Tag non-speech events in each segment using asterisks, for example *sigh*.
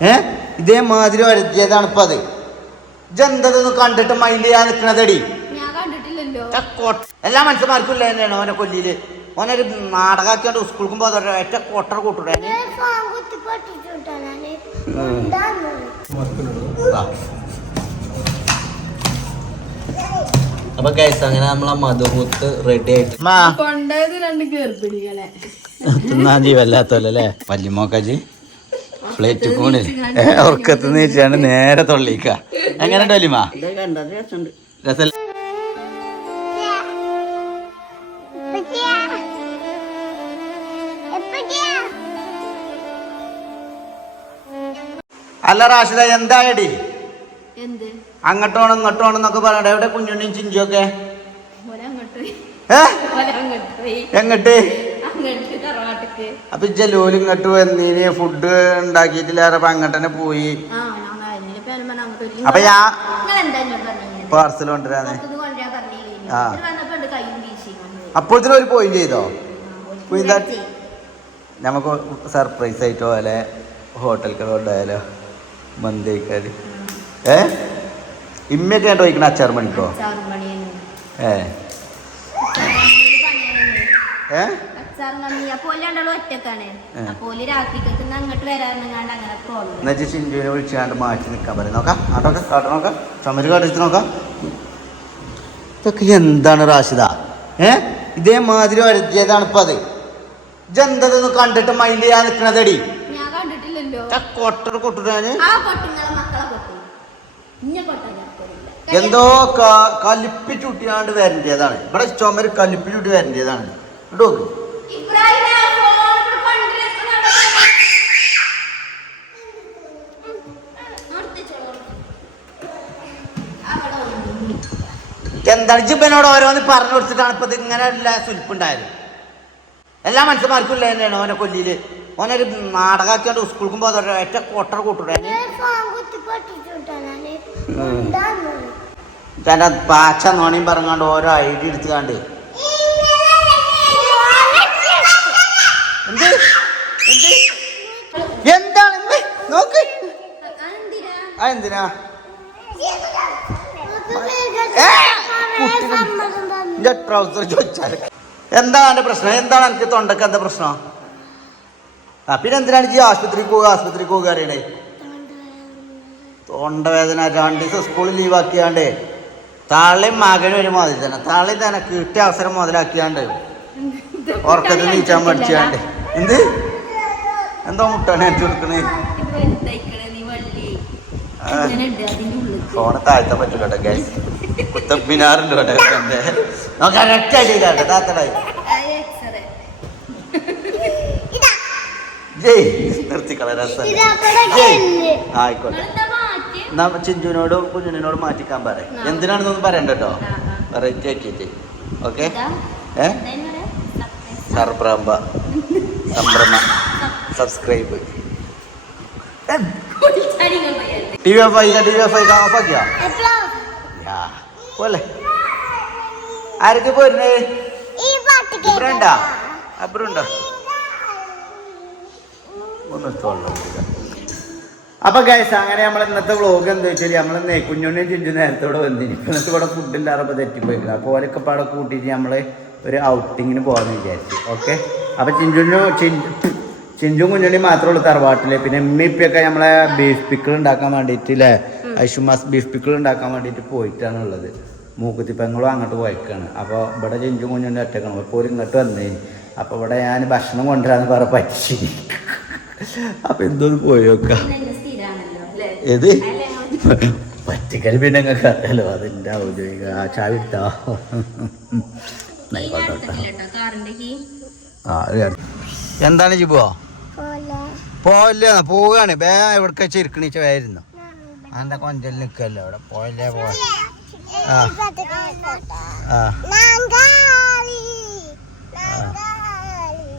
ഏ? ഇതേമാതിരി വരുത്തിയതാണ് ഇപ്പൊ അത്. ജന്തതൊന്നും കണ്ടിട്ട് മൈൻഡ് ചെയ്യാൻ നിൽക്കണതടി എല്ലാ മനുഷ്യന്മാർക്കും ഇല്ല തന്നെയാണ് ഓനെ കൊല്ലിയിൽ ഓനൊരു നാടകാക്കിയോണ്ട് സ്കൂൾക്കും പോകാതെ ഒറ്റ കൊട്ടർ കൂട്ടൂടെ അപ്പൊ കേസ് അങ്ങനെ നമ്മളെ മധുമുത്ത് റെഡി ആയിട്ട്. കൊണ്ടത് രണ്ട് ഗർഭിണികളെ. തിന്നാൻ ജീവല്ലാത്തല്ലേ വല്യമ്മോക്കാജി പ്ലേറ്റ് കൂണിൽ *laughs* ഉറക്കത്ത് നീച്ചാണ് നേരെ തൊള്ളിക്ക എങ്ങനെ വല്യമ്മ? രസല്ല അല്ല റാഷിദ എന്തായടി? എന്ത്? അങ്ങോട്ടോണം ഇങ്ങോട്ടോണം എന്നൊക്കെ പറയണ്ട. എവിടെ കുഞ്ഞുണ്ണിയും ചിഞ്ചും ഒക്കെ? എങ്ങട്ട്? അപ്പൊ ജലോൽ ഇങ്ങോട്ട് വന്നീന് ഫുഡ് ഉണ്ടാക്കിട്ടില്ല അപ്പൊ അങ്ങോട്ട് തന്നെ പോയി. അപ്പൊ ഞാൻ പാർസൽ കൊണ്ടുവരാന്ന് ആ. അപ്പോഴത്തേനും ഒരു പോയിന്റ് ചെയ്തോ. നമുക്ക് സർപ്രൈസ് ആയിട്ടോ അല്ലെ ഹോട്ടലിൽ കൊണ്ടായാലോ മന്തി കഴിക്കാറ് ഏ? ഇമ്മയൊക്കെ ആയിട്ട് വയ്ക്കണ അച്ചാർ മണിക്കോ ഏ? ഏ? അച്ചാറും കമ്മി അപ്പൊ ഓൽ രണ്ടാളും ഒറ്റക്കാണ്. ഏ. അപ്പൊ ഓൽ രാത്രിക്കൊക്കെ അങ്ങോട്ട് വരാറുണ്ട് അങ്ങനെ പ്രോബ്ലം എന്നുവെച്ചാൽ ചിഞ്ചുവിനെ വിളിച്ചാണ്ട് മാറ്റി നിൽക്കാൻ പറയും. നോക്കാം. ആട്ടോക്കെ കാട്ട് നോക്കാം. ചമര് കാട്ടിച്ച് നോക്കാം. ഇതൊക്കെ എന്താണ് റാഷിദ? ഏ? ഇതേമാതിരി വരുത്തിയതാണ് ഇപ്പൊ അത്. ജന്തതൊന്ന് കണ്ടിട്ട് മൈൻഡ് ചെയ്യാൻ നിൽക്കണതടി ഞാൻ കണ്ടിട്ടില്ലല്ലോ. കൊട്ടർ എന്തോ കലിപ്പിച്ചുട്ടിയാണ്ട് വരേണ്ടതാണ്. ഇവിടെ ചുമര് കലിപ്പിച്ചുട്ടി വരേണ്ടതാണ്. കേട്ടോ എന്താണ് ജിബനോട് ഓരോന്ന് പറഞ്ഞു കൊടുത്തിട്ടാണ് ഇപ്പൊ ഇത് ഇങ്ങനെ എല്ലാ സുൽപ്പുണ്ടായത്? എല്ലാ മനുഷ്യന്മാർക്കും ഇല്ല തന്നെയാണ് ഓനെ കൊല്ലിയിൽ. ഓനൊരു നാടകാക്കിയോണ്ട് സ്കൂൾക്കും പോകാതെ ഒറ്റ കൊട്ടർ കൂട്ടൂടെ. തന്റെ പാച്ച നോണിയും പറഞ്ഞാണ്ട് ഓരോ ഐഡിയ എടുത്തുകാണ്ട് അതെന്തിനാ? എന്റെ ട്രൗസർ ചോദിച്ചാൽ എന്താണ് എന്റെ പ്രശ്നം? എന്താണ് എനിക്ക് തൊണ്ടക്ക് എന്താ പ്രശ്നം? ആ പിന്നെ എന്തിനാണ് ഈ ആശുപത്രിക്ക് പോവുക? ആശുപത്രിക്ക് പോവുക അറിയണേ. തൊണ്ടവേദന രണ്ട് ദിവസം സ്കൂളിൽ ലീവാക്കിയാണ്ട് താളെയും മകനും ഒരു മാതിരി തന്നെ. താളി തന്നെ കിട്ടിയ അവസരം മുതലാക്കിയാണ്ട് ഉറക്കത്തിൽ നീച്ചാൻ പഠിച്ചാണ്ട്. എന്ത്? എന്തോ മുട്ടാണ് എനിക്ക് കൊടുക്കണേ ഇത് വലുതായിക്കണേ, നീ വള്ളി. ആ. ഇങ്ങനെ ഇട് അതിന്റെ ഉള്ളിൽ. ഫോണ് താഴ്ത്താൻ പറ്റില്ല കേട്ടോ ഗൈസ് കുത്തപ്പിനാറുണ്ട് കേട്ടോ എന്റെ നോക്കാൻ ഒറ്റ അടിയിലാട്ടോ താത്തടായി. ജയ് നിർത്തിക്കള രസം. ആയിക്കോട്ടെ. ചിഞ്ചുവിനോടും കുഞ്ഞുനോടും മാറ്റിക്കാൻ പറ. എന്തിനാണെന്നൊന്നും പറയണ്ട കേട്ടോ. വെറൈറ്റി ആക്കിയിട്ട് ഓക്കെ? ഇതാ. ഏ? പറയാ? സംഭ്രമ. സബ്സ്ക്രൈബ്. ടി വി ഓഫ് ആയിക്കാ ടി വി ഓഫ് ആയിക്കാ ഓഫ് ആക്കിയാ യാ പോലെ ആരൊക്കെ പോരുന്നേ ഇബ്രണ്ടാ അബ്രുണ്ടോ ഒന്ന് തൊള്ള അപ്പൊ ഗൈസ് അങ്ങനെ നമ്മൾ ഇന്നത്തെ വ്ളോഗ് എന്താ വെച്ചാൽ നമ്മൾ ഇന്നേ കുഞ്ഞുണ്ണി ചിഞ്ചു നേരത്തോടെ വന്നിന് എന്നിട്ട് ഇവിടെ ഫുഡ് ഇല്ലാറപ്പോൾ തെറ്റിപ്പോയിക്കണം അപ്പോൾ ഓരൊക്കെ പാടെ കൂട്ടിയിട്ട് നമ്മൾ ഒരു ഔട്ടിങ്ങിന് പോകാമെന്ന് വിചാരിച്ചു. ഓക്കെ അപ്പൊ ചിഞ്ചുണ്ണു ചിഞ്ചു ചിഞ്ചും കുഞ്ഞുണ്ണി മാത്രമേ ഉള്ളൂ തറവാട്ടിൽ. പിന്നെ ഉമ്മിപ്പിയൊക്കെ നമ്മളെ ബീഫ് പിക്കിൾ ഉണ്ടാക്കാൻ വേണ്ടിയിട്ട് അല്ലേ ഐഷുമാസ് ബീഫ് പിക്കിൾ ഉണ്ടാക്കാൻ വേണ്ടിയിട്ട് പോയിട്ടാണ് ഉള്ളത്. മൂക്കുത്തി പെങ്ങളും അങ്ങോട്ട് പോയിക്കാണ്. അപ്പോൾ ഇവിടെ ചിഞ്ചും കുഞ്ഞുണ്ണി ഒറ്റക്കണം. അപ്പോൾ ഒരു ഇങ്ങോട്ട് വന്നേ. അപ്പോൾ ഇവിടെ ഞാൻ ഭക്ഷണം കൊണ്ടുവരാന്ന് പറ പറ്റി അപ്പൊ എന്തോന്ന് പോയി നോക്കാം? ഏത്? പറ്റിക്കൽ പിന്നെ നിങ്ങൾക്ക് അറിയാലോ. അതിന്റെ ഔദ്യോഗിക ആ ചാവി എടുത്താ. ആ എന്താണ് ജിബോ? പോയില്ല പോവുകയാണ്. ബേ എവിടെ ചെരുക്കണിച്ച വേരുന്നു അന്റെ കൊഞ്ചൽ നിൽക്കല്ലോ അവിടെ? പോയില്ലേ പോ ആ.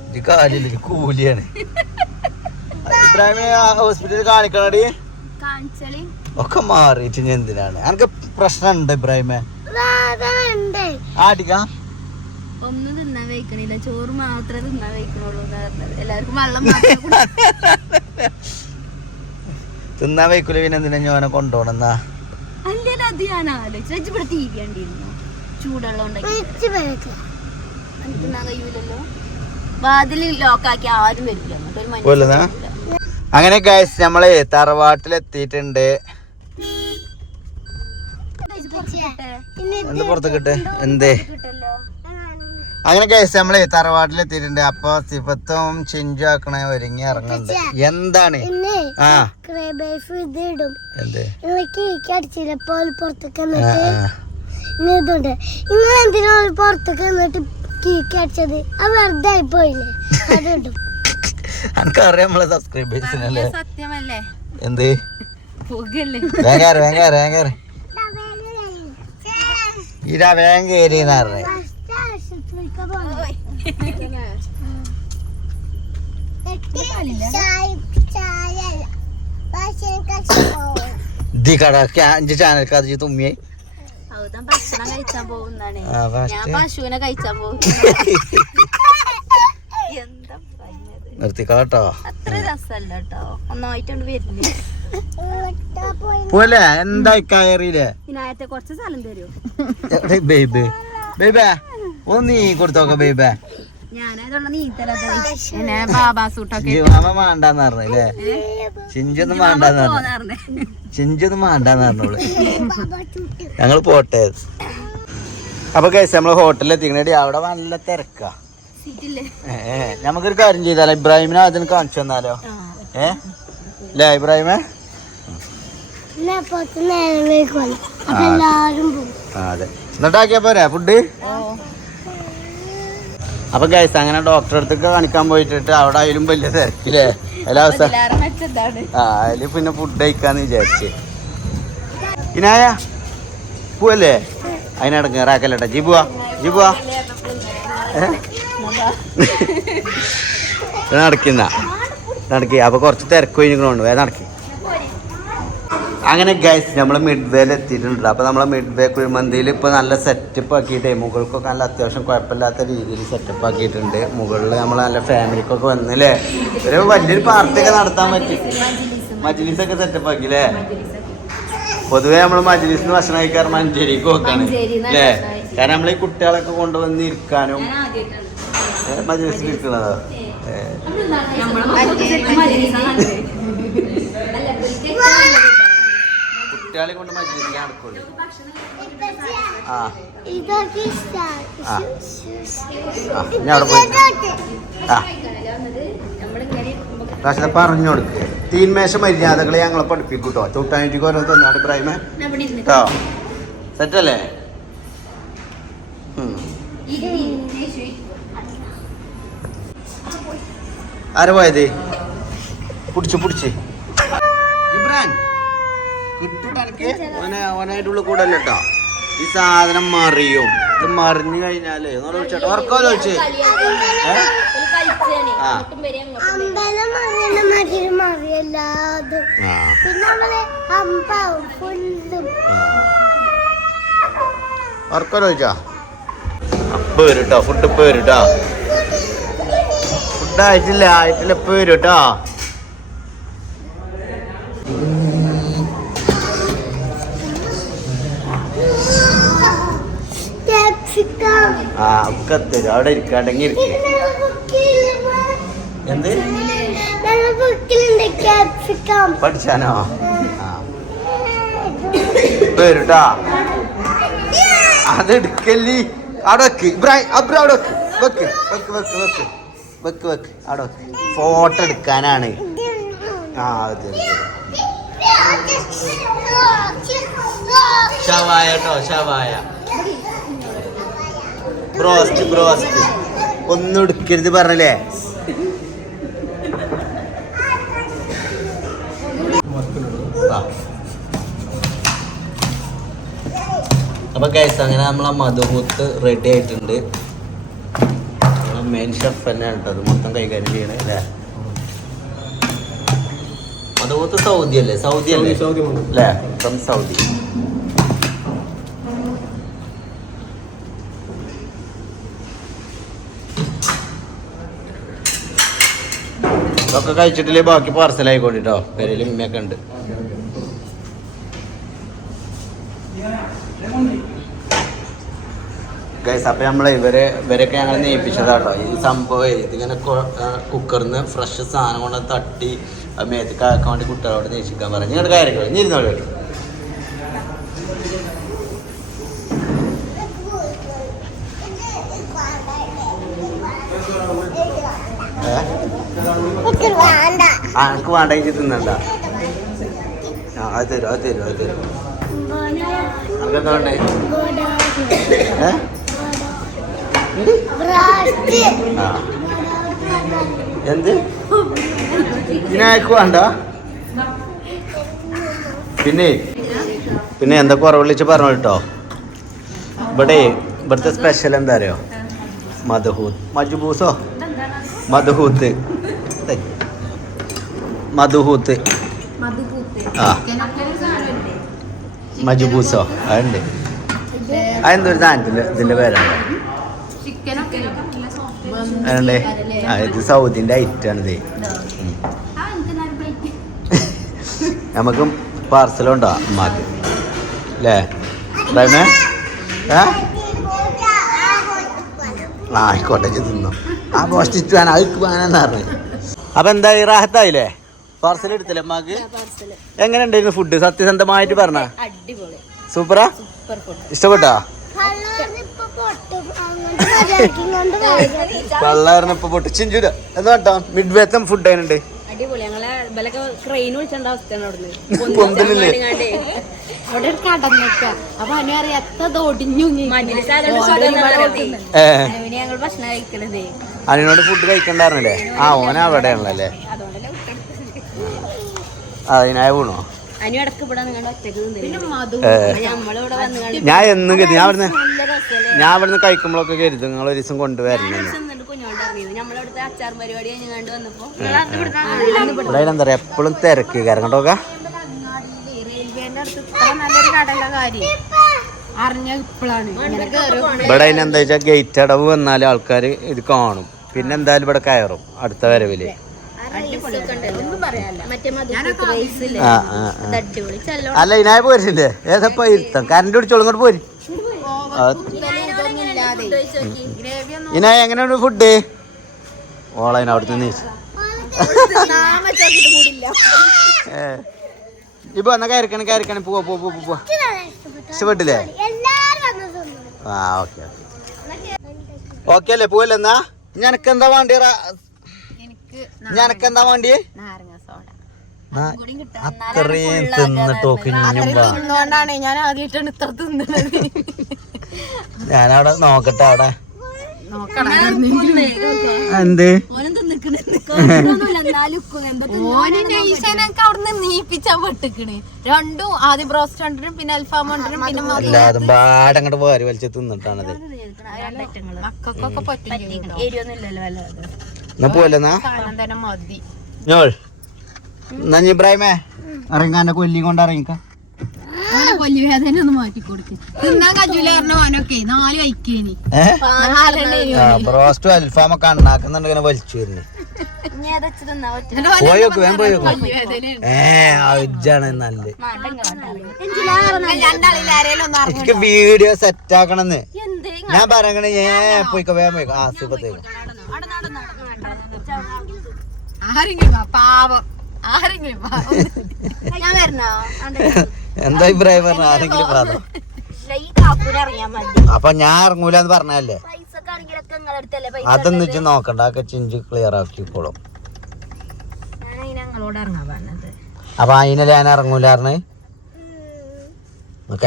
ഇത് കാര്യമില്ല ഇത് കൂലിയാണ്. ഇബ്രാഹിമെ ഹോസ്പിറ്റലിൽ കാണിക്കണടി? ഒക്കെ മാറിയിട്ട് എന്തിനാണ്? എനിക്ക് പ്രശ്നമുണ്ട് ഇബ്രാഹിമെ? ഉണ്ട്. ആടിക്കാ? ഒന്നും തിന്നാൻ വയ്ക്കണില്ല ചോറ് മാത്രമേ തിന്നാൻ വയ്ക്കണുള്ളൂ എന്ന് പറഞ്ഞത്. എല്ലാവർക്കും വെള്ളം തിന്നാൻ വയ്ക്കൂല പിന്നെ എന്തിനാ ഞാനെ കൊണ്ടുപോണെന്നാ അല്ലേ അത് ഞാൻ ആലോചിച്ചു. വെച്ച് ഇവിടെ ഉണ്ടാക്കി പേരൊക്കെ തിന്നാൻ കഴിയൂലല്ലോ. വാതിൽ ലോക്കാക്കി ആരും വരില്ല? അങ്ങനെ ഗൈസ് നമ്മളെ തറവാട്ടിലെത്തിയിട്ടുണ്ട്. എന്ത് പുറത്ത് കിട്ടെ എന്തേ? അങ്ങനെ ഗൈസ് നമ്മളെ തറവാട്ടിലെത്തിയിട്ടുണ്ട്. അപ്പൊ സിഫത്തും ചിഞ്ചു ആക്കണ ഒരുങ്ങി ഇറങ്ങുന്നുണ്ട്. എന്താണ്? ആ. ഇതുണ്ട്. നിങ്ങൾ എന്തിനാ പുറത്തേക്ക് എന്നിട്ട് കേക്ക് അടിച്ചത്? അത് വെറുതെ ആയി പോയില്ലേ? അത് ഇടും. *laughs* എനിക്കറിയാം നമ്മളെ സബ്സ്ക്രൈബേഴ്സിനല്ലേ സത്യമല്ലേ? എന്ത്? പുകല്ലേ വേങ്ങാറ് വേങ്ങാറ് വേങ്ങാറ് ഇതാ വേങ്ങേരിന്ന് പറഞ്ഞേ. ദി കട അഞ്ച് ചാനൽക്ക് അത് തുമ്മിയായി ഭക്ഷണം കഴിച്ചാൻ പോകുന്നാണ്. ഞാൻ പശുവിനെ കഴിച്ചാൻ പോകും എന്താ പറഞ്ഞത്? നിർത്തിക്കാട്ടോ. അത്ര രസമല്ല കേട്ടോ. ഒന്നായിട്ടുണ്ട് പോലെ എന്താ കയറിയില്ലേ കുറച്ച് സ്ഥലം തരുമോ ബേബേ. ബേബേ ഒന്ന് നീ കൊടുത്തോക്ക ബേബേ. ബാബാ സൂട്ടൊക്കെ പറഞ്ഞല്ലേ ചിഞ്ചൊന്നും വേണ്ടാന്ന് പറഞ്ഞു. ചിഞ്ചൊന്നും പറഞ്ഞോളൂ ഞങ്ങൾ പോട്ടെ. അപ്പൊ കേസ് നമ്മൾ ഹോട്ടലിൽ എത്തിക്കണേടി അവിടെ നല്ല തിരക്കാ. സീറ്റില്ലേ? നമുക്കൊരു കാര്യം ചെയ്താലോ? ഇബ്രാഹിമിനെ ആദ്യം കാണിച്ചു തന്നാലോ? ഏ? അല്ലേ ഇബ്രാഹിമേ? അതെ. എന്നിട്ടാക്കിയാ പോരാ? ഫുഡ് അപ്പൊ ഗൈസ് അങ്ങനെ ഡോക്ടറെ അടുത്തൊക്കെ കാണിക്കാൻ പോയിട്ടിട്ട് അവിടെ ആയാലും വലിയ തിരക്കില്ലേ? എല്ലാ അവസ്ഥ മെച്ചതാണ് ആ പിന്നെ ഫുഡ് കഴിക്കാന്ന് വിചാരിച്ച്. ഇനായ പോവല്ലേ? അതിനടങ്ങേറാക്കല്ലേട്ടാ റാക്കല്ലേട്ടാ പോവാ ജി പോവാ നടക്കുന്ന. നടക്കി. അപ്പൊ കുറച്ച് തിരക്ക് കഴിഞ്ഞിട്ടുണ്ട് വേറെ നടക്കി. അങ്ങനെ ഗൈസ് നമ്മൾ മിഡ് വേയിൽ എത്തിയിട്ടുണ്ട്. അപ്പോൾ നമ്മൾ മിഡ് വേ കുഴിമന്തിയിൽ ഇപ്പോൾ നല്ല സെറ്റപ്പ് ആക്കിയിട്ട് മുകൾക്കൊക്കെ നല്ല അത്യാവശ്യം കുഴപ്പമില്ലാത്ത രീതിയിൽ സെറ്റപ്പ് ആക്കിയിട്ടുണ്ട്. മുകളിൽ നമ്മൾ നല്ല ഫാമിലിക്കൊക്കെ വന്നില്ലേ? ഒരു വലിയൊരു പാർട്ടിയൊക്കെ നടത്താൻ പറ്റി. മജ്ലിസൊക്കെ സെറ്റപ്പ് ആക്കിയില്ലേ പൊതുവെ നമ്മൾ മജ്ലിസിന് ഭക്ഷണം കഴിക്കാറ് മഞ്ചേരിക്ക് മഞ്ചേരിന്ന് അല്ലേ. കാരണം നമ്മൾ ഈ കുട്ടികളൊക്കെ കൊണ്ടുവന്ന് ഇരിക്കാനും മജ്ലിസിൽ ഇരിക്കണതോ ഏ. കുട്ടികളെ കൊണ്ട് മജ്ലിസിൽ നടക്കുള്ളൂ. ആ. ഞാൻ അവിടെ പോയി ആ. പക്ഷെ പറഞ്ഞു കൊടുക്കുക തീന്മേശ മര്യാദകളെ ഞങ്ങളെ പഠിപ്പിക്കും കേട്ടോ ചൂട്ടാനിക്ക് ഓരോ തന്നാണ് ഇബ്രാഹിമേ കേട്ടോ സെറ്റല്ലേ. ആര് പോയത്? പിടിച്ചു പിടിച്ച്. ഇബ്രാൻ ഓനായിട്ടുള്ള കൂടെ അല്ല കേട്ടോ ഈ സാധനം മറിയും. ഇത് മറിഞ്ഞു കഴിഞ്ഞാലേ ചോദിച്ചോട്ടോ ഉറക്കോ ചോദിച്ചേ ആ. ചോദിച്ചാ അപ്പൊ വരും കേട്ടോ ഫുഡ് ഇപ്പൊ വരും കേട്ടോ ഫുഡ് ആയിട്ടില്ല ആയിട്ടില്ല ഇപ്പൊ വരും കേട്ടോ ആ ഒക്കെ അവിടെ ഇരിക്കാണ്ടെങ്കിൽ ഇരിക്കും. എന്ത്? പഠിച്ചാനോ? ആ. അതെടുക്കല്ലി വരും കേട്ടോ അവിടെ വെക്ക്. ഇബ്രാഹിം അബ്ര അവിടെ വെക്ക്. വെക്ക് വെക്ക് വെക്ക് വെക്ക്. വെക്ക് വെക്ക്. അവിടെ വെക്ക്. ഫോട്ടോ എടുക്കാനാണ്. ആ അതെ ഷവായ കേട്ടോ ഷവായ ബ്രോസ്റ്റ് ബ്രോസ്റ്റ്. ഒന്നും എടുക്കരുത് പറഞ്ഞല്ലേ. അപ്പൊ കേസ് അങ്ങനെ നമ്മളെ മധുഹൂത്ത് റെഡി ആയിട്ടുണ്ട്. മെയിൻ ഷെഫ് തന്നെയാണ് കേട്ടോ. അത് മൊത്തം കൈകാര്യം ചെയ്യണേ അല്ലേ? മധുഹൂത്ത് സൗദി അല്ലേ? സൗദി അല്ലേ? അല്ലേ? From Saudi. ഇതൊക്കെ കഴിച്ചിട്ടില്ലേ? ബാക്കി പാർസൽ ആയിക്കോട്ടോ പെരയിൽ ഇമ്മയൊക്കെ ഉണ്ട്. ഗൈസ് അപ്പം നമ്മൾ ഇവരെ ഇവരൊക്കെ ഞങ്ങൾ നെയ്പ്പിച്ചതാട്ടോ ഈ സംഭവം ഇതിങ്ങനെ കുക്കറിന്ന് ഫ്രഷ് സാധനം കൊണ്ട് തട്ടി മേത്തേക്ക് ആക്കാൻ വേണ്ടി കുട്ടികളോട് നെയ്ച്ചിക്കാൻ പറഞ്ഞു. നിങ്ങളുടെ കാര്യങ്ങൾ ഇനി ഇരുന്നോളി. ആ എനിക്ക് വേണ്ട എനിക്ക് തിന്നണ്ട. ആ അത് തരും അത് തരും അത് തരും. നമുക്ക് എന്താ വേണ്ടേ എന്ത്? ഇതിനയക്ക് വേണ്ട? പിന്നെ? പിന്നെ എന്തൊക്കെ കുറവ് വിളിച്ച് പറഞ്ഞു കേട്ടോ ഇവിടെ ഇവിടുത്തെ സ്പെഷ്യൽ എന്താ അറിയോ? മധുഹൂത്ത് മജുബൂസോ? മധുഹൂത്ത് മധുഹൂത്ത്. ആ. മജുബൂസോ? അതുണ്ട്. അതെന്തൊരു സാധനത്തിന്റെ ഇതിന്റെ പേരാണ്. അതല്ലേ ആ ഇത് സൗദിന്റെ ഐറ്റാണിത് ഉം. നമുക്ക് പാർസലുണ്ടോ അമ്മയ്ക്ക് അല്ലേ ഡൈമേ ഏ? ആയിക്കോട്ടെ തിന്നു. ആ പോസ്റ്റിച്ച് വേണം അതിക്ക് വേണമെന്ന് പറഞ്ഞു. അപ്പൊ എന്തായി? റാഹത്തായില്ലേ? പാർസൽ എടുത്തില്ലേ അമ്മയ്ക്ക് എങ്ങനെ ഉണ്ടായിരുന്നു ഫുഡ് സത്യസന്ധമായിട്ട് പറഞ്ഞ? അടിപൊളി. സൂപ്പറാ? സൂപ്പർ ഫുഡ് ഇഷ്ടപ്പെട്ടാ? ഇപ്പൊ പൊട്ടും. പൊട്ടിച്ചിഞ്ചൂര എന്താ കേട്ടോ? മിഡ് വേത്തം ഫുഡ് അതിനുണ്ട്? അവിടെ അതിനോട് ഫുഡ് കഴിക്കണ്ടായിരുന്നല്ലേ? ആ ഓന അവിടെയാണല്ലേ അതുകൊണ്ടല്ലേ അതിനായ വീണോ അനു ഇടയ്ക്ക് ഇവിടെ നിങ്ങളുടെ ഒറ്റയ്ക്ക് പിന്നെ മധു ഏ. നമ്മളിവിടെ വന്ന് കണ്ട് ഞാൻ എന്നും കരുതി ഞാൻ അവിടുന്ന് ഞാൻ അവിടുന്ന് കഴിക്കുമ്പോഴൊക്കെ കരുതും നിങ്ങൾ ഒരു ദിവസം കൊണ്ടുവരണം ഇവിടെ എന്താ പറയാ എപ്പോഴും തിരക്ക് കാരണം കേട്ടോ ഇവിടെ അതിനെന്താ വെച്ചാൽ ഗേറ്റ് അടവ് വന്നാൽ ആൾക്കാർ ഇത് കാണും. പിന്നെ എന്തായാലും ഇവിടെ കയറും അടുത്ത വരവിൽ. അല്ല ഇനായ പോരില്ലേ ഏതപ്പോ ഇരുത്തം? കറണ്ട് പിടിച്ചോളും ഇങ്ങോട്ട് പോരി. ഇല്ലാതെ. ഇനായ എങ്ങനെയാണ് ഫുഡ് ഓളതിന് അവിടുത്തെ ഏ. ഇപ്പൊ എന്നാ കയറിക്കണം കയറിക്കണം. പോവാ പോ പോ പോവാ. ഇഷ്ടപ്പെട്ടില്ലേ? ആ ഓക്കെ ഓക്കെ. അല്ലേ പോവല്ലേ എന്നാ? ഞനക്ക് എന്താ വേണ്ടി നിനക്ക് എന്താ വേണ്ടി? അത്രയും തിന്നിട്ടോ ഞാൻ ആദ്യമായിട്ടാണ് ഇത്ര ഞാനവിടെ നോക്കട്ടെ അവിടെ. എന്ത്? രണ്ടും ആദ്യം ബ്രോസ്റ്റ് പിന്നെ അൽഫാം പിന്നെ എല്ലാതും വാരി വലിച്ച് തിന്നിട്ടാണത്. മക്കൾക്കൊക്കെ തന്നെ മതി. എന്നാ ഇബ്രാഹിമേ ഇറങ്ങാന്റെ കൊല്ലി കൊണ്ട് ഇറങ്ങിക്ക. അങ്ങനെ കൊല്ലുവേദന ഒന്ന് മാറ്റി കൊടുക്കും തിന്നാൻ കജൂലായിരുന്നു ഓനൊക്കെ നാല് വൈക്കേനി ഏഹ് ആ ബ്രോസ്റ്റും അൽഫാമൊക്കെ ഉണ്ടാക്കുന്നുണ്ട് ഇങ്ങനെ വലിച്ചു വരുന്നു. പോയോക്ക് വേഗം പോയോക്ക്. ഏ അജ്ജാണ് നല്ല. എനിക്ക് വീഡിയോ സെറ്റ് ആക്കണെന്ന് ഞാൻ പറയണ ഞാൻ പോയിക്കോ വേഗം പോയിക്കോ. ആ സുഖത്തേക്ക് ആരെങ്കിലും വാ, പാവം. ആരെങ്കിലും വാ. *laughs* ഞാൻ വരണോ? എന്താ അഭിപ്രായം പറഞ്ഞ ആരെങ്കിലും മതി. അപ്പൊ ഞാൻ പറഞ്ഞല്ലേ ആണെങ്കിലൊക്കെ അടുത്തല്ലേ പൈസ അതൊന്നും വെച്ച് നോക്കണ്ട. അതൊക്കെ ചിഞ്ച് ക്ലിയർ ആക്കിക്കോളും. അപ്പൊ അതിനല്ലേ ഞാൻ ഇറങ്ങൂലാർന്ന്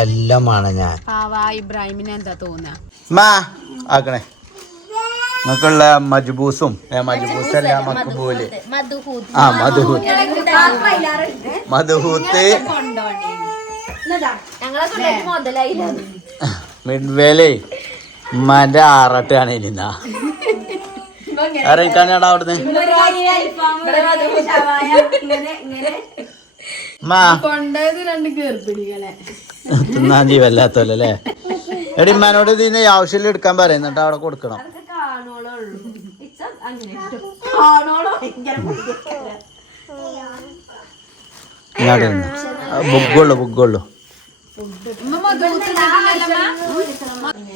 എല്ലാം വേണം ഞാൻ. ഇബ്രാഹിമിനെന്താ ഇബ്രാഹിമിന് എന്താ തോന്നുക മാ ആക്കണേ. നിങ്ങൾക്കുള്ള മജ്ബൂസും ഏ, മജ്ബൂസ് അല്ല മക്ബൂൽ. ആ മധുഹൂത്ത്. മധുഹൂത്ത്. ഞങ്ങളെ മുതലായില്ല? മിഡ്വേലേ ഉമ്മാന്റെ ആറാട്ടാണ് ഇനിന്നാ അറിയിക്കാനാടാ അവിടുന്ന്? തിന്നാൻ ജീവല്ലാത്തല്ലേ എടി ഉമ്മാനോട് ഇതിന് ആവശ്യമില്ല എടുക്കാൻ പറയുന്നുണ്ട് അവിടെ കൊടുക്കണം. അങ്ങനെ ബുക്കുള്ളൂ ബുക്കുള്ളൂ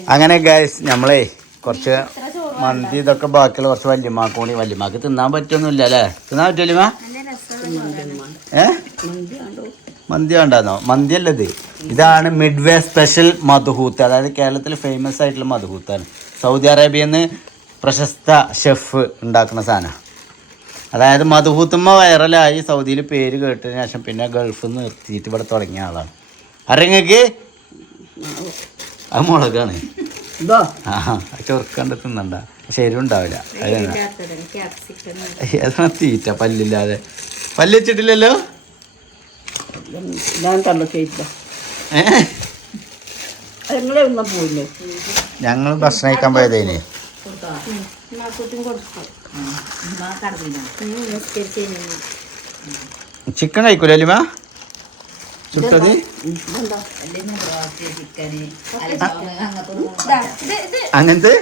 അങ്ങനെ ഗൈസ് നമ്മളേ കുറച്ച് മന്തി ഇതൊക്കെ ബാക്കിയുള്ള കുറച്ച് വല്യമാക്കൂടി വല്യമാക്ക് തിന്നാൻ പറ്റൊന്നുമില്ല അല്ലേ? തിന്നാൻ പറ്റുമല്ലിമ ഏ? മന്തി വേണ്ടാന്നോ? മന്തി അല്ലത് ഇതാണ് മിഡ് വേ സ്പെഷ്യൽ മധുഹൂത്ത്. അതായത് കേരളത്തിൽ ഫേമസ് ആയിട്ടുള്ള മധുഹൂത്താണ്. സൗദി അറേബ്യയിൽ നിന്ന് പ്രശസ്ത ഷെഫ് ഉണ്ടാക്കുന്ന സാധനമാണ് അതായത് മധുഹൂത്തുമ്മ വൈറലായി സൗദിയിൽ പേര് കേട്ടതിന് ശേഷം പിന്നെ ഗൾഫ് നിന്ന് നിർത്തിയിട്ട് ഇവിടെ തുടങ്ങിയ ആളാണ്. അറിയങ്ങൾക്ക് അത് മുളകാണ്. ആ ചൊറുക്കണ്ട് തിന്നണ്ട. ശരി ഉണ്ടാവില്ല. അതാണ് തീറ്റ പല്ലില്ലാതെ. പല്ല് വെച്ചിട്ടില്ലല്ലോ? ഞാൻ തള്ളക്കേറ്റില്ല ഏ നിങ്ങളെ ഒന്നും പോയില്ലേ? ഞങ്ങൾ ഭക്ഷണം കഴിക്കാൻ പോയതേനെ. ചിക്കൻ കഴിക്കൂല അല്ലിമ ചുട്ടത്? അങ്ങനത്തെ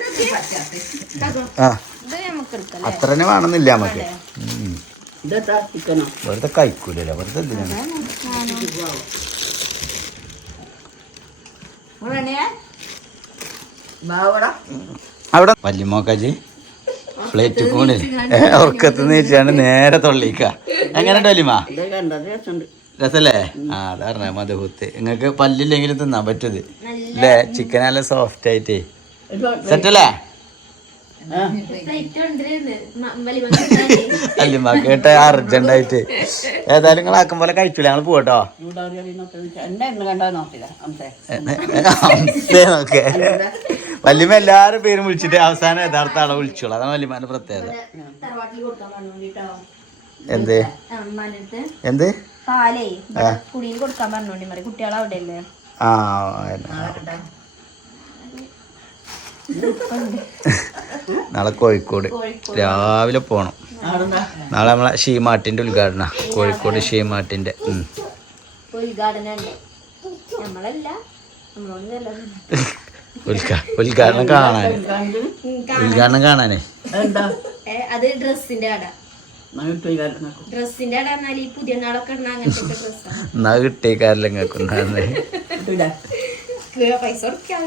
ആ. അത്ര തന്നെ വേണമെന്നില്ല നമുക്ക്. വെറുതെ കഴിക്കൂലല്ലോ വെറുതെ എന്തിനാണ്? ബാവട? അവിടെ വല്യമ്മക്കാജി പ്ലേറ്റ് കൂടി. ഉറക്കത്ത് നീച്ചാണ് നേരെ തൊള്ളിക്ക എങ്ങനെ വല്യമ്മ? രസല്ലേ? ആ അതാണ് മധുഹൂത്ത്. നിങ്ങൾക്ക് പല്ലില്ലെങ്കിലും തിന്നാൻ പറ്റത്. അല്ലേ ചിക്കൻ നല്ല സോഫ്റ്റ് ആയിട്ട്. സെറ്റല്ലേ? അല്ലിമ്മ കേട്ട അർജന്റ് ആയിട്ട്. ഏതായാലും നിങ്ങൾ ആക്കും പോലെ കഴിച്ചില്ല ഞങ്ങൾ പോട്ടോ നോക്കെ. വല്യമ്മ എല്ലാരും പേരും വിളിച്ചിട്ട് അവസാനം യഥാർത്ഥ ആളെ വിളിച്ചോളൂ. അതാണ് വല്യമ്മന്റെ പ്രത്യേകത. എന്ത്? എന്ത്? പാലേ കുടിയിൽ കൊടുക്കാൻ പറഞ്ഞോണ്ടി മറി കുട്ടികൾ അവിടെ അല്ലേ ആ നാളെ കോഴിക്കോട്. രാവിലെ പോണം. നാളെ നമ്മളെ ഷീമാട്ടിന്റെ ഉദ്ഘാടന. കോഴിക്കോട് ഷീമാട്ടിന്റെ. ഉദ്ഘാടന നമ്മളല്ല നമ്മളോട് ഉദ്ഘാടനം കാണാൻ ഉദ്ഘാടനം കാണാനേ. അത് ഡ്രസ്സിന്റെ കട. ഡ്രസ്സിന്റെ കട ഈ പുതിയ നാളൊക്കെ അങ്ങനത്തെ പൈസ കൊടുക്കാൻ